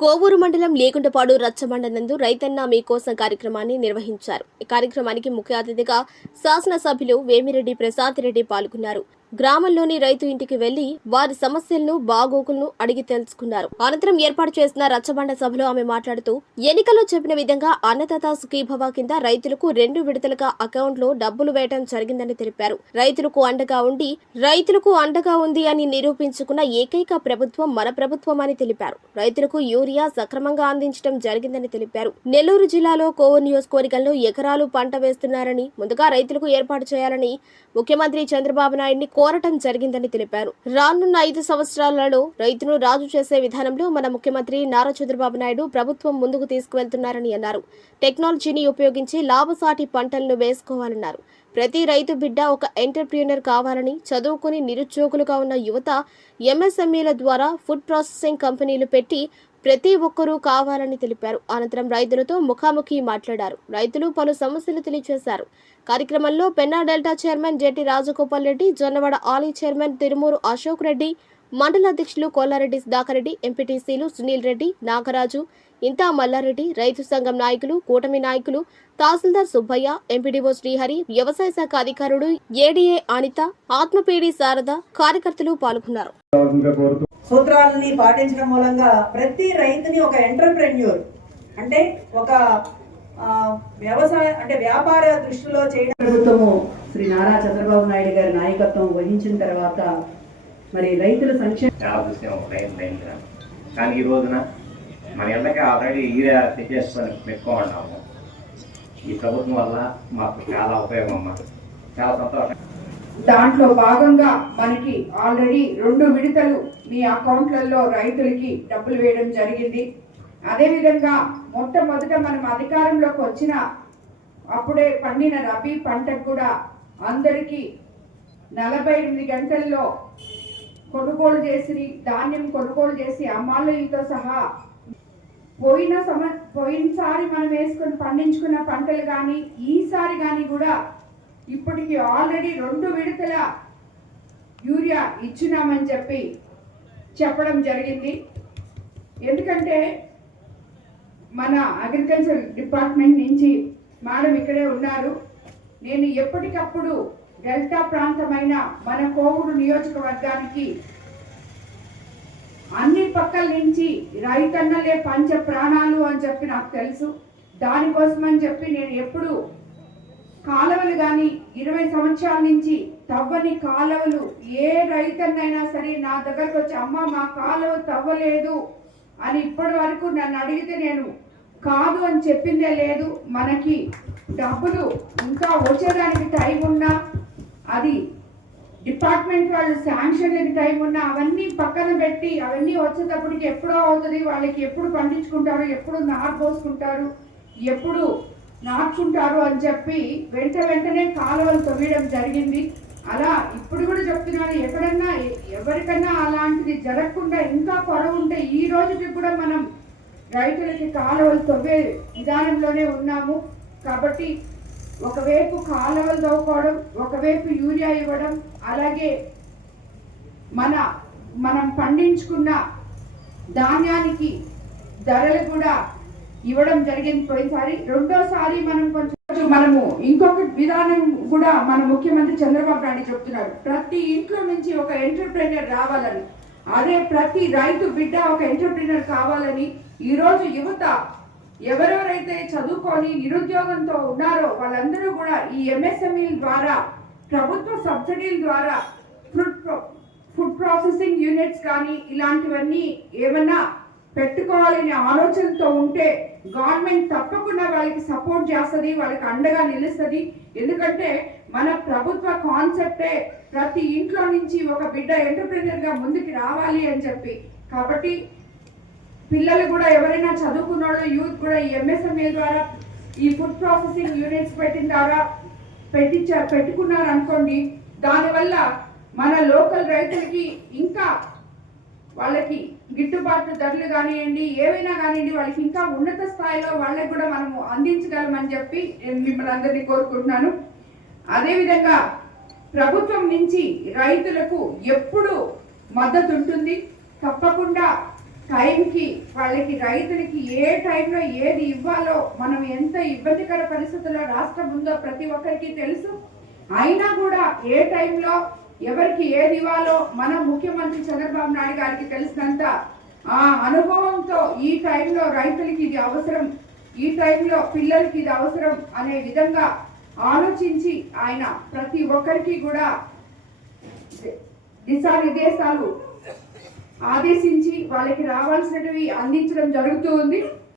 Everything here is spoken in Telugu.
కోవూరు మండలం లేకుంటపాడు రచ్చబండనందు రైతన్న మీకోసం కార్యక్రమాన్ని నిర్వహించారు. ఈ కార్యక్రమానికి ముఖ్య అతిథిగా శాసనసభ్యులు వేమిరెడ్డి ప్రసాద్ రెడ్డి పాల్గొన్నారు. గ్రామంలోని రైతు ఇంటికి వెళ్ళి వారి సమస్యలను బాగోగులను అడిగి తెలుసుకున్నారు. అనంతరం ఏర్పాటు చేసిన రచ్చబండ సభలో ఆమె మాట్లాడుతూ ఎన్నికల్లో చెప్పిన విధంగా అన్నదాత సుఖీభవ కింద రైతులకు రెండు విడతలుగా అకౌంట్లో డబ్బులు వేయడం జరిగిందని తెలిపారు. రైతులకు అండగా ఉండి రైతులకు అండగా ఉంది అని నిరూపించుకున్న ఏకైక ప్రభుత్వం మన ప్రభుత్వం అని తెలిపారు. రైతులకు యూరియా సక్రమంగా అందించడం జరిగిందని తెలిపారు. నెల్లూరు జిల్లాలో కోవూరు నియోజకవర్గంలో ఎకరాలు పంట వేస్తున్నారని ముందుగా రైతులకు ఏర్పాటు చేయాలని ముఖ్యమంత్రి చంద్రబాబు నాయుడిని కోరటం జరిగిందని తెలిపారు. రానున్న ఐదు సంవత్సరాలలో రైతును రాజు చేసే విధానంలో మన ముఖ్యమంత్రి నారా చంద్రబాబు నాయుడు ప్రభుత్వం ముందుకు తీసుకువెళ్తున్నారని అన్నారు. టెక్నాలజీని ఉపయోగించి లాభసాటి పంటలను వేసుకోవాలన్నారు. ప్రతి రైతు బిడ్డ ఒక ఎంటర్ప్రీనర్ కావాలని చదువుకుని నిరుద్యోగులుగా ఉన్న యువత ఎంఎస్ఎంఈల ద్వారా ఫుడ్ ప్రాసెసింగ్ కంపెనీలు పెట్టి ప్రతి ఒక్కరూ కావాలని తెలిపారు. అనంతరం రైతులతో ముఖాముఖి మాట్లాడారు. రైతులు పలు సమస్యలు తెలియజేశారు కార్యక్రమంలో Penna delta chairman JT Rajagopal Reddy Jonnawada Ali chairman Tirumuru Ashok Reddy మండల అధ్యక్షులు కోలారెడ్డి సుధాకర్ రెడ్డి ఎంపీటీసీలు సునీల్ రెడ్డి నాగరాజు ఇంతా మల్లారెడ్డి రైతు సంఘం నాయకులు కూటమి నాయకులు తహసీల్దార్ సుబ్బయ్య ఎంపీడీఓ శ్రీహరి వ్యవసాయ శాఖ అధికారుడు ఏడీఏ అనిత ఆత్మపీడి శారద కార్యకర్తలు పాల్గొన్నారు. సూత్రాలని పాటించడం మూలంగా ప్రతి రైతుని ఒక ఎంటర్ప్రెన్యూర్ అంటే ఒక ఆ, వ్యవసాయ అంటే వ్యాపార దృష్టిలో చేయడం ప్రభుత్వము శ్రీ నారా చంద్రబాబు నాయుడు గారి నాయకత్వం వహించిన తర్వాత మరి రైతుల సంక్షేమ చాలా చూసాం లైన్ లైన్గా కానీ ఈ రోజున మన ఇళ్ళకి ఆల్రెడీ యూరియా తెచ్చేసుకొని పెట్టుకోమన్నాము ఈ ప్రభుత్వం వల్ల మాకు చాలా ఉపయోగం అమ్మా. చాలా సంతోషం. దాంట్లో భాగంగా మనకి ఆల్రెడీ రెండు విడతలు మీ అకౌంట్లలో రైతులకి డబ్బులు వేయడం జరిగింది. అదేవిధంగా మొట్టమొదట మనం అధికారంలోకి వచ్చిన అప్పుడే పండిన రబీ పంటకు కూడా అందరికీ నలభై ఎనిమిది గంటల్లో కొనుగోలు చేసి ధాన్యం కొనుగోలు చేసి అమ్మాలతో సహా పోయిన సమ పోయినసారి మనం వేసుకొని పండించుకున్న పంటలు కానీ ఈసారి కానీ కూడా ఇప్పటికి ఆల్రెడీ రెండు విడతల యూరియా ఇచ్చినామని చెప్పి చెప్పడం జరిగింది. ఎందుకంటే మన అగ్రికల్చర్ డిపార్ట్మెంట్ నుంచి మేడం ఇక్కడే ఉన్నారు. నేను ఎప్పటికప్పుడు డెల్టా ప్రాంతమైన మన కోవూరు నియోజకవర్గానికి అన్ని పక్కల నుంచి రైతన్నలే పంచ ప్రాణాలు అని చెప్పి నాకు తెలుసు. దానికోసం అని చెప్పి నేను ఎప్పుడు కాలువలు కానీ ఇరవై సంవత్సరాల నుంచి తవ్వని కాలువలు ఏ రైతన్నైనా సరే నా దగ్గరకు వచ్చి అమ్మ మా కాలువ తవ్వలేదు అని ఇప్పటి వరకు నన్ను అడిగితే నేను కాదు అని చెప్పిందే లేదు. మనకి డబ్బులు ఇంకా వచ్చేదానికి టైం ఉన్నా అది డిపార్ట్మెంట్ వాళ్ళు శాంక్షన్లకి టైం ఉన్నా అవన్నీ పక్కన పెట్టి అవన్నీ వచ్చేటప్పటికి ఎప్పుడో అవుతుంది వాళ్ళకి ఎప్పుడు పండించుకుంటారు ఎప్పుడు నార్ పోసుకుంటారు ఎప్పుడు నాటుకుంటారు అని చెప్పి వెంట వెంటనే కాలువలు తొవ్వడం జరిగింది. అలా ఇప్పుడు కూడా చెప్తున్నాను ఎక్కడన్నా ఎవరికన్నా అలాంటిది జరగకుండా ఇంకా కొరవ ఉంటే ఈ రోజుకి కూడా మనం రైతులకి కాలువలు తవ్వే విధానంలోనే ఉన్నాము. కాబట్టి ఒకవైపు కాలువలు తవ్వుకోవడం ఒకవైపు యూరియా ఇవ్వడం అలాగే మన మనం పండించుకున్న ధాన్యానికి ధరలు కూడా ఇవ్వడం జరిగింది పోయినసారి. రెండోసారి మనం కొంచెం మనము ఇంకొక విధానం కూడా మన ముఖ్యమంత్రి చంద్రబాబు నాయుడు చెప్తున్నారు. ప్రతి ఇంట్లో నుంచి ఒక ఎంటర్ప్రెన్యూర్ రావాలని. అదే ప్రతి రైతు బిడ్డ ఒక ఎంటర్ప్రినర్ కావాలని ఈరోజు యువత ఎవరెవరైతే చదువుకొని నిరుద్యోగంతో ఉన్నారో వాళ్ళందరూ కూడా ఈ ఎంఎస్ఎంఈల ద్వారా ప్రభుత్వ సబ్సిడీల ద్వారా food pro- food processing units కానీ ఇలాంటివన్నీ ఏమన్నా పెట్టుకోవాలనే ఆలోచనతో ఉంటే గవర్నమెంట్ తప్పకుండా వాళ్ళకి సపోర్ట్ చేస్తుంది వాళ్ళకి అండగా నిలుస్తుంది. ఎందుకంటే మన ప్రభుత్వ కాన్సెప్టే ప్రతి ఇంట్లో నుంచి ఒక బిడ్డ ఎంటర్ప్రీనర్గా ముందుకు రావాలి అని చెప్పి. కాబట్టి పిల్లలు కూడా ఎవరైనా చదువుకున్న వాళ్ళు యూత్ కూడా ఈ ఎంఎస్ఎంఏ ద్వారా ఈ ఫుడ్ ప్రాసెసింగ్ యూనిట్స్ పెట్టిన ద్వారా పెట్టించ పెట్టుకున్నారు అనుకోండి దానివల్ల మన లోకల్ రైతులకి ఇంకా వాళ్ళకి గిట్టుబాటు ధరలు కానివ్వండి ఏవైనా కానివ్వండి వాళ్ళకి ఇంకా ఉన్నత స్థాయిలో వాళ్ళకి కూడా మనము అందించగలమని చెప్పి నేను మిమ్మల్ని అందరినీ కోరుకుంటున్నాను. అదేవిధంగా ప్రభుత్వం నుంచి రైతులకు ఎప్పుడు మద్దతు ఉంటుంది. తప్పకుండా టైంకి వాళ్ళకి రైతులకి ఏ టైంలో ఏది ఇవ్వాలో మనం ఎంత ఇబ్బందికర పరిస్థితుల్లో రాష్ట్రం ఉందో ప్రతి ఒక్కరికి తెలుసు. అయినా కూడా ఏ టైంలో ఎవరికి ఏది ఇవ్వాలో మన ముఖ్యమంత్రి చంద్రబాబు నాయుడు గారికి తెలిసినంత ఆ అనుభవంతో ఈ టైంలో రైతులకి ఇది అవసరం ఈ టైంలో పిల్లలకి ఇది అవసరం అనే విధంగా ఆలోచించి ఆయన ప్రతి ఒక్కరికి కూడా దిశానిర్దేశాలు ఆదేశించి వాళ్ళకి రావాల్సినవి అందించడం జరుగుతూ ఉంది.